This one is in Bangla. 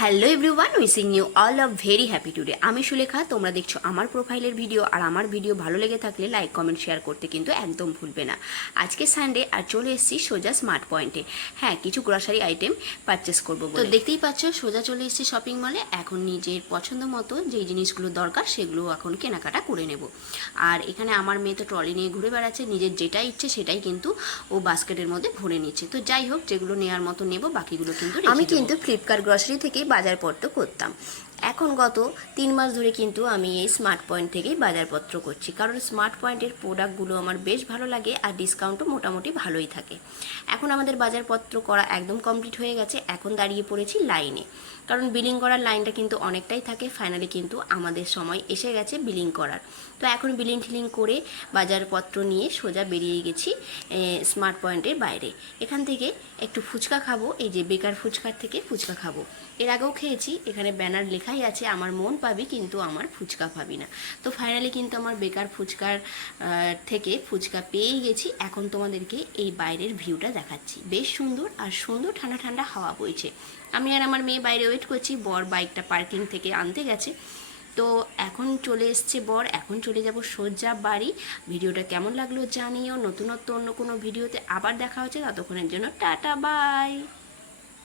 Hello everyone, wishing you all a very happy today. আমি সুলেখা, তোমরা দেখছো আমার প্রোফাইলের ভিডিও। আর আমার ভিডিও ভালো লেগে থাকলে লাইক কমেন্ট শেয়ার করতে কিন্তু একদম ভুলবে না। আজকে সানডে আর চলে এসেছি সোজা স্মার্ট পয়েন্টে। হ্যাঁ, কিছু গ্রসারি আইটেম পারচেস করবো বলে। তো দেখতেই পাচ্ছ সোজা চলে এসেছি শপিং মলে। এখন নিজের পছন্দ মতো যেই জিনিসগুলো দরকার সেগুলো এখন কেনাকাটা করে নেব। আর এখানে আমার মেয়ে তো ট্রলি নিয়ে ঘুরে বেড়াচ্ছে, নিজের যেটা ইচ্ছে সেটাই কিন্তু ও বাস্কেটের মধ্যে ভরে নিচ্ছে। তো যাই হোক, যেগুলো নেওয়ার মতো নেব, বাকিগুলো কিন্তু আমি কিন্তু ফ্লিপকার্ট গ্রসারি থেকেই বাজারপত্র করতাম। এখন গত 3 মাস ধরে কিন্তু আমি এই স্মার্ট পয়েন্ট থেকেই বাজারপত্র করছি, কারণ স্মার্ট পয়েন্টের প্রোডাক্টগুলো আমার বেশ ভালো লাগে আর ডিসকাউন্টও মোটামুটি ভালোই থাকে। এখন আমাদের বাজারপত্র করা একদম কমপ্লিট হয়ে গেছে। এখন দাঁড়িয়ে পড়েছি লাইনে, কারণ বিলিং করার লাইনটা কিন্তু অনেকটাই থাকে। ফাইনালি কিন্তু আমাদের সময় এসে গেছে বিলিং করার। তো এখন বিলিং টিলিং করে বাজারপত্র নিয়ে সোজা বেরিয়ে গেছি স্মার্ট পয়েন্টের বাইরে। এখান থেকে একটু ফুচকা খাবো, এই যে বেকার ফুচকার থেকে ফুচকা খাবো। এর আগেও খেয়েছি, এখানে ব্যানার লেখাই আছে আমার মন পাবি কিন্তু আমার ফুচকা পাবি না। তো ফাইনালি কিন্তু আমার বেকার ফুচকার থেকে ফুচকা পেয়েই গেছি। এখন তোমাদেরকে এই বাইরের ভিউটা দেখাচ্ছি, বেশ সুন্দর আর সুন্দর ঠান্ডা ঠান্ডা হাওয়া বইছে। আমি আর আমার মেয়ে বাইরে ওয়েট করছি, বর বাইকটা পার্কিং থেকে আনতে গেছে। তো এখন চলে এসছে বর, এখন চলে যাব সোজা বাড়ি। ভিডিওটা কেমন লাগলো জানিও। নতুনত্ব অন্য কোনো ভিডিওতে আবার দেখা হচ্ছে, ততক্ষণের জন্য টাটা বাই।